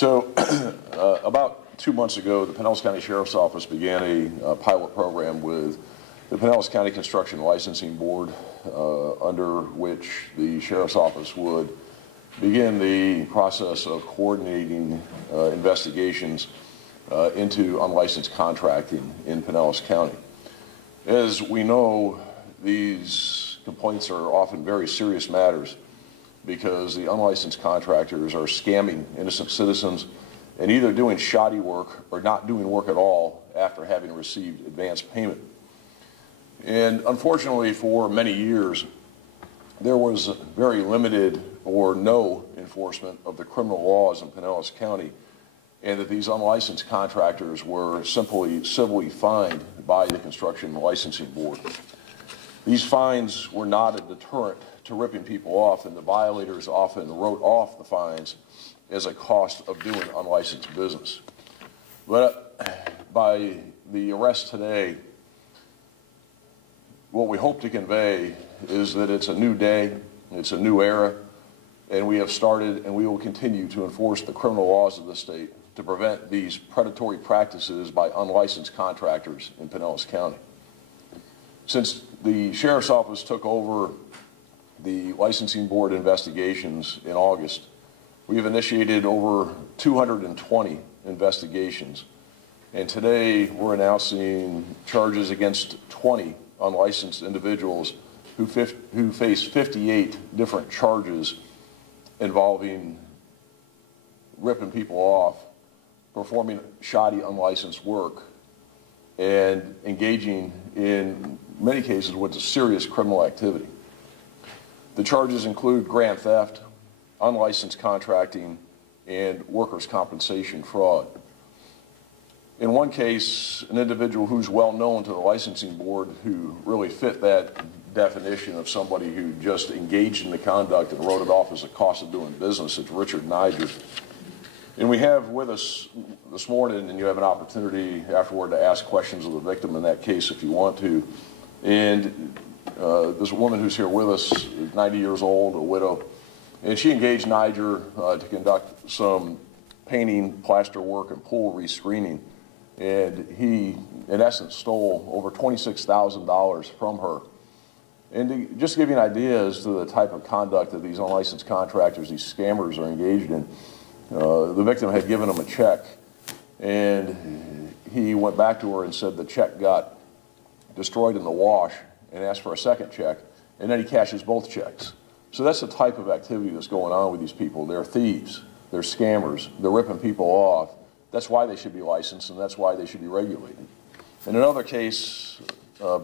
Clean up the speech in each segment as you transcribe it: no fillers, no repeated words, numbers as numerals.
So about 2 months ago, the Pinellas County Sheriff's Office began a pilot program with the Pinellas County Construction Licensing Board, under which the Sheriff's Office would begin the process of coordinating investigations into unlicensed contracting in Pinellas County. As we know, these complaints are often very serious matters because the unlicensed contractors are scamming innocent citizens and either doing shoddy work or not doing work at all after having received advance payment. And unfortunately, for many years, there was very limited or no enforcement of the criminal laws in Pinellas County, and that these unlicensed contractors were simply civilly fined by the Construction Licensing Board. These fines were not a deterrent to ripping people off, and the violators often wrote off the fines as a cost of doing unlicensed business. But by the arrest today, what we hope to convey is that it's a new day, it's a new era, and we have started and we will continue to enforce the criminal laws of the state to prevent these predatory practices by unlicensed contractors in Pinellas County. Since the Sheriff's Office took over the Licensing Board investigations in August, we have initiated over 220 investigations, and today we're announcing charges against 20 unlicensed individuals who face 58 different charges involving ripping people off, performing shoddy unlicensed work, and engaging in many cases what's a serious criminal activity. The charges include grand theft, unlicensed contracting, and workers' compensation fraud. In one case, an individual who's well known to the licensing board who really fit that definition of somebody who just engaged in the conduct and wrote it off as a cost of doing business, it's Richard Niger. And we have with us this morning, and you have an opportunity afterward to ask questions of the victim in that case if you want to. And this woman who's here with us is 90 years old, a widow, and she engaged Niger to conduct some painting, plaster work, and pool rescreening. And he, in essence, stole over $26,000 from her. And to just give you an idea as to the type of conduct that these unlicensed contractors, these scammers, are engaged in, the victim had given him a check, and he went back to her and said the check got destroyed in the wash and asked for a second check, and then he cashes both checks. So that's the type of activity that's going on with these people. They're thieves, they're scammers, they're ripping people off. That's why they should be licensed, and that's why they should be regulated. In another case,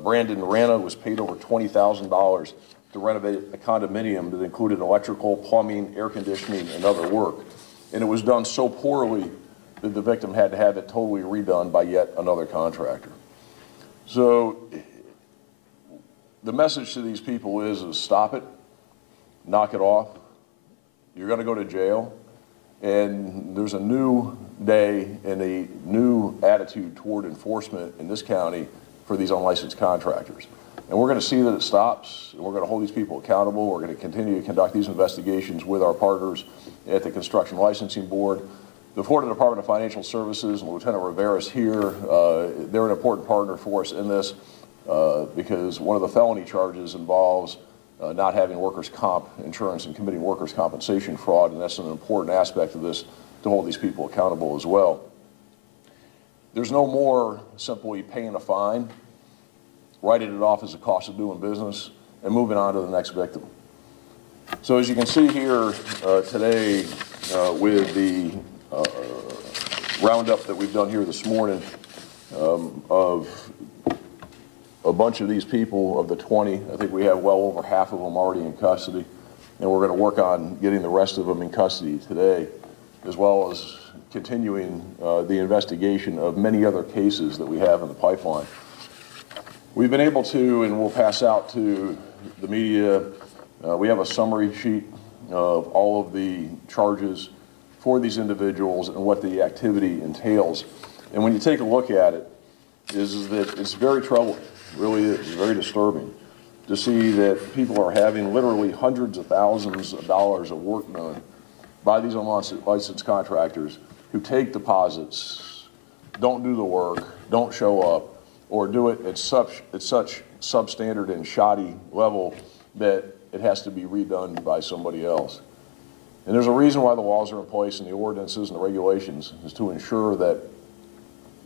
Brandon Rana was paid over $20,000 to renovate a condominium that included electrical, plumbing, air conditioning, and other work. And it was done so poorly that the victim had to have it totally redone by yet another contractor. So the message to these people is stop it, knock it off. You're going to go to jail. And there's a new day and a new attitude toward enforcement in this county for these unlicensed contractors. And we're going to see that it stops, and we're going to hold these people accountable. We're going to continue to conduct these investigations with our partners at the Construction Licensing Board. The Florida Department of Financial Services and Lieutenant Rivera is here. They're an important partner for us in this because one of the felony charges involves not having workers' comp insurance and committing workers' compensation fraud, and that's an important aspect of this to hold these people accountable as well. There's no more simply paying a fine, writing it off as a cost of doing business, and moving on to the next victim. So as you can see here today with the roundup that we've done here this morning of a bunch of these people, of the 20, I think we have well over half of them already in custody, and we're going to work on getting the rest of them in custody today, as well as continuing the investigation of many other cases that we have in the pipeline. We've been able to, and we'll pass out to the media, we have a summary sheet of all of the charges for these individuals and what the activity entails. And when you take a look at it, is that it's very troubling. Really, it's very disturbing to see that people are having literally hundreds of thousands of dollars of work done by these unlicensed contractors who take deposits, don't do the work, don't show up, or do it at such substandard and shoddy level that it has to be redone by somebody else. And there's a reason why the laws are in place and the ordinances and the regulations is to ensure that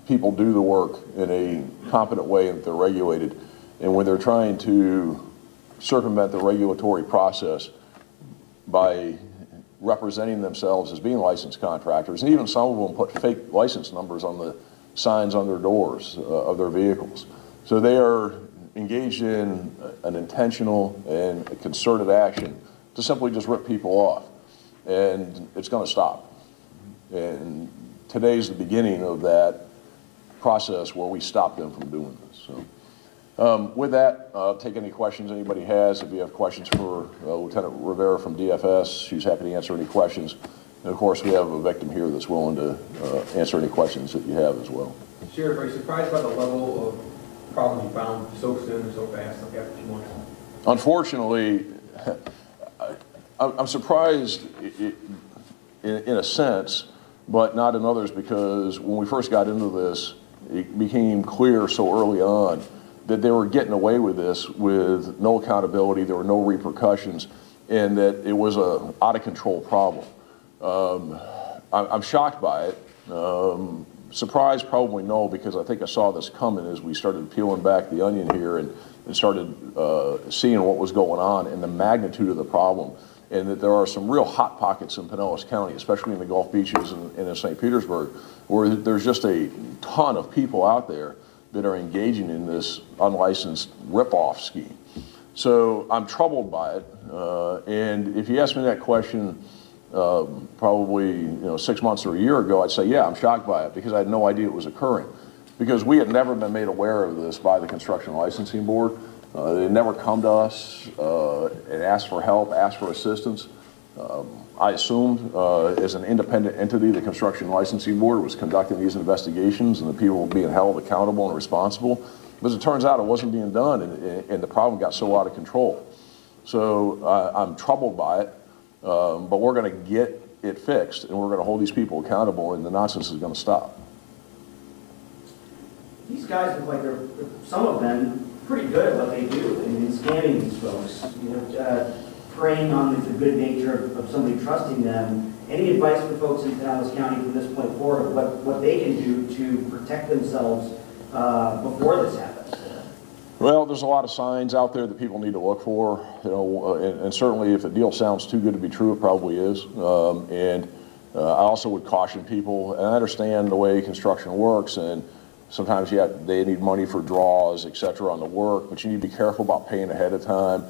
people do the work in a competent way and that they're regulated. And when they're trying to circumvent the regulatory process by representing themselves as being licensed contractors, and even some of them put fake license numbers on the signs on their doors of their vehicles. So they are engaged in an intentional and a concerted action to simply just rip people off. And it's going to stop. And today's the beginning of that process where we stop them from doing this. So with that, I'll take any questions anybody has. If you have questions for Lieutenant Rivera from DFS, she's happy to answer any questions. And of course, we have a victim here that's willing to answer any questions that you have as well. Sheriff, are you surprised by the level of problems you found so soon and so fast, like after 2 months? Unfortunately, I'm surprised in a sense, but not in others, because when we first got into this, it became clear so early on that they were getting away with this with no accountability, there were no repercussions, and that it was a out of control problem. I'm shocked by it. Surprised, probably no, because I think I saw this coming as we started peeling back the onion here and started seeing what was going on and the magnitude of the problem, and that there are some real hot pockets in Pinellas County, especially in the Gulf Beaches and in St. Petersburg, where there's just a ton of people out there that are engaging in this unlicensed rip-off scheme. So I'm troubled by it, and if you asked me that question probably 6 months or a year ago, I'd say, yeah, I'm shocked by it, because I had no idea it was occurring. Because we had never been made aware of this by the Construction Licensing Board. They had never come to us and asked for help, asked for assistance. I assumed as an independent entity, the Construction Licensing Board was conducting these investigations and the people were being held accountable and responsible. But as it turns out, it wasn't being done, and the problem got so out of control. So I'm troubled by it. But we're going to get it fixed, and we're going to hold these people accountable, and the nonsense is going to stop. These guys look like some of them, pretty good at what they do in scamming these folks, preying on the good nature of somebody trusting them. Any advice for folks in Pinellas County from this point forward, what they can do to protect themselves before this happens? Well, there's a lot of signs out there that people need to look for, and certainly if a deal sounds too good to be true, it probably is. I also would caution people, and I understand the way construction works, and sometimes they need money for draws, et cetera, on the work, but you need to be careful about paying ahead of time.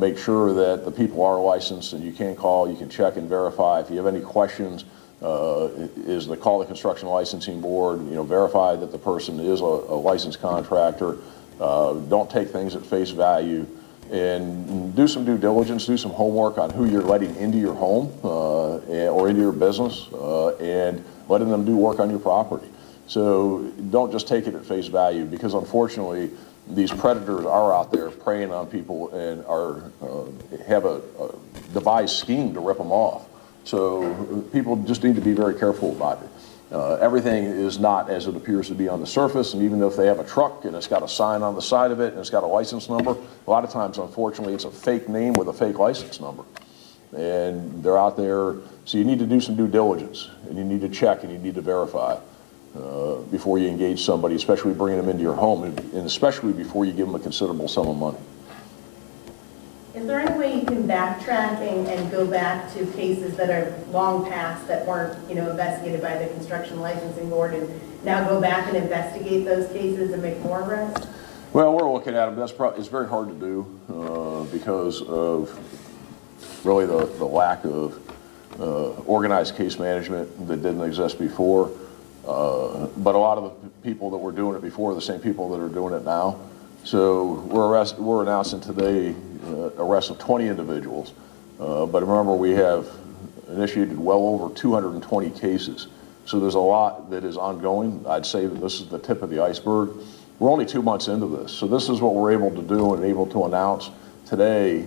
Make sure that the people are licensed, and you can call, you can check and verify. If you have any questions, call the Construction Licensing Board, verify that the person is a licensed contractor. Don't take things at face value, and do some due diligence, do some homework on who you're letting into your home or into your business, and letting them do work on your property. So don't just take it at face value, because unfortunately these predators are out there preying on people and have a devised scheme to rip them off. So people just need to be very careful about it. Everything is not as it appears to be on the surface, and even if they have a truck and it's got a sign on the side of it and it's got a license number, a lot of times, unfortunately, it's a fake name with a fake license number. And they're out there, so you need to do some due diligence, and you need to check and you need to verify before you engage somebody, especially bringing them into your home, and especially before you give them a considerable sum of money. Is there any way you can backtrack and go back to cases that are long past that weren't, investigated by the Construction Licensing Board, and now go back and investigate those cases and make more arrests? Well, we're looking at them. It's very hard to do because of really the lack of organized case management that didn't exist before. But a lot of the people that were doing it before are the same people that are doing it now. So we're announcing today arrests of 20 individuals. But remember, we have initiated well over 220 cases. So there's a lot that is ongoing. I'd say that this is the tip of the iceberg. We're only 2 months into this. So this is what we're able to do and able to announce today,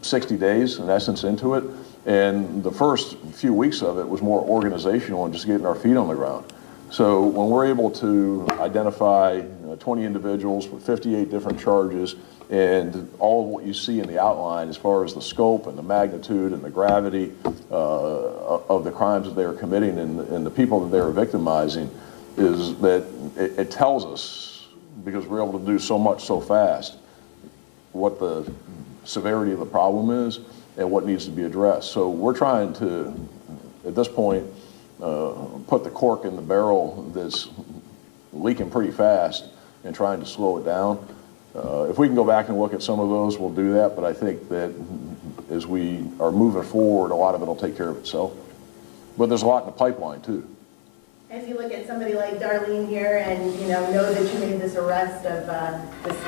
60 days in essence into it. And the first few weeks of it was more organizational and just getting our feet on the ground. So when we're able to identify 20 individuals with 58 different charges, and all of what you see in the outline as far as the scope and the magnitude and the gravity of the crimes that they are committing and the people that they are victimizing, is that it tells us, because we're able to do so much so fast, what the severity of the problem is and what needs to be addressed. So we're trying to, at this point, put the cork in the barrel that's leaking pretty fast and trying to slow it down. If we can go back and look at some of those, we'll do that, but I think that as we are moving forward, a lot of it will take care of itself. But there's a lot in the pipeline, too. As you look at somebody like Darlene here and, know that you made this arrest of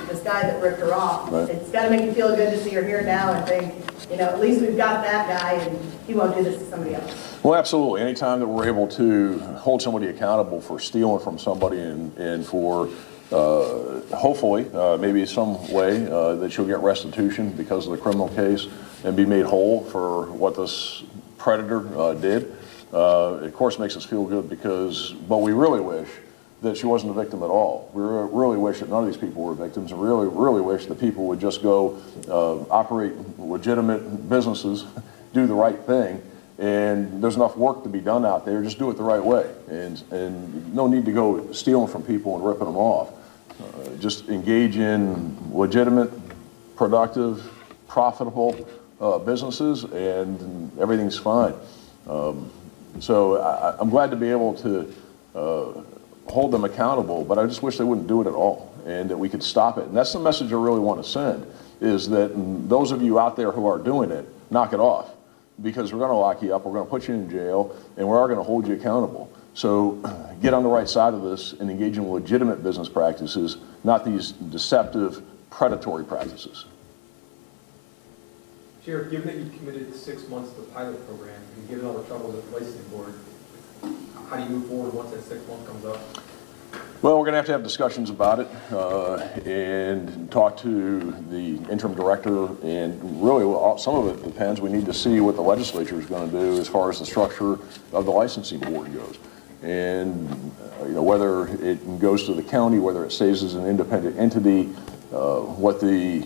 this guy that ripped her off, right. It's got to make you feel good to see her here now and think, at least we've got that guy and he won't do this to somebody else. Well, absolutely. Anytime that we're able to hold somebody accountable for stealing from somebody and for hopefully maybe some way that she'll get restitution because of the criminal case and be made whole for what this predator did, it of course makes us feel good but we really wish that she wasn't a victim at all. We really wish that none of these people were victims, and really wish that people would just go operate legitimate businesses, do the right thing, and there's enough work to be done out there. Just do it the right way, and no need to go stealing from people and ripping them off. Just engage in legitimate, productive, profitable businesses, and everything's fine. So I'm glad to be able to hold them accountable, but I just wish they wouldn't do it at all, and that we could stop it. And that's the message I really want to send, is that those of you out there who are doing it, knock it off, because we're going to lock you up, we're going to put you in jail, and we are going to hold you accountable. So get on the right side of this and engage in legitimate business practices, not these deceptive, predatory practices. Sheriff, given that you committed 6 months to the pilot program, and given all the trouble with the licensing board, how do you move forward once that 6 months comes up? Well, we're going to have discussions about it and talk to the interim director, and really some of it depends. We need to see what the legislature is going to do as far as the structure of the licensing board goes, and whether it goes to the county, whether it stays as an independent entity, what the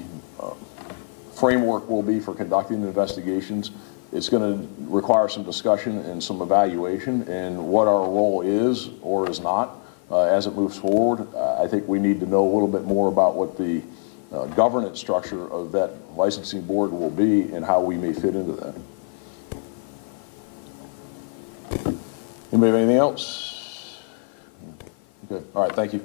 framework will be for conducting investigations. It's going to require some discussion and some evaluation, and what our role is or is not as it moves forward. I think we need to know a little bit more about what the governance structure of that licensing board will be and how we may fit into that. Anybody have anything else? Okay. All right. Thank you.